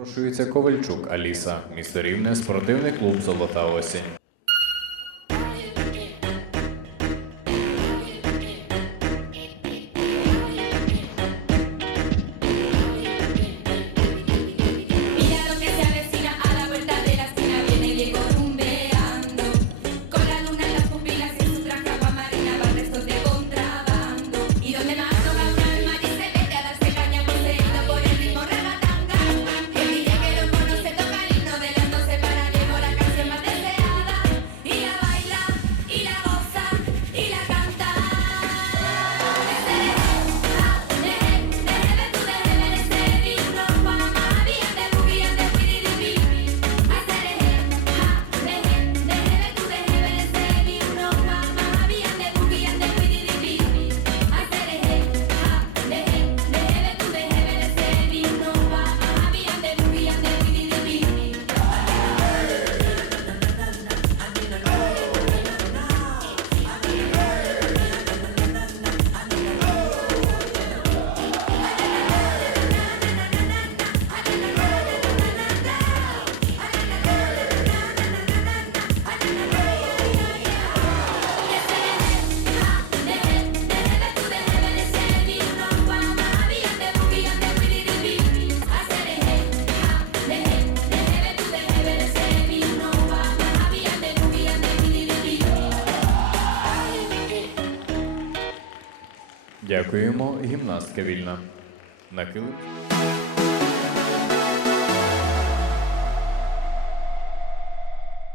Прошується Ковальчук Аліса, місто Рівне, спортивний клуб Золота осінь. Дякуємо, гімнастка вільна. На килим.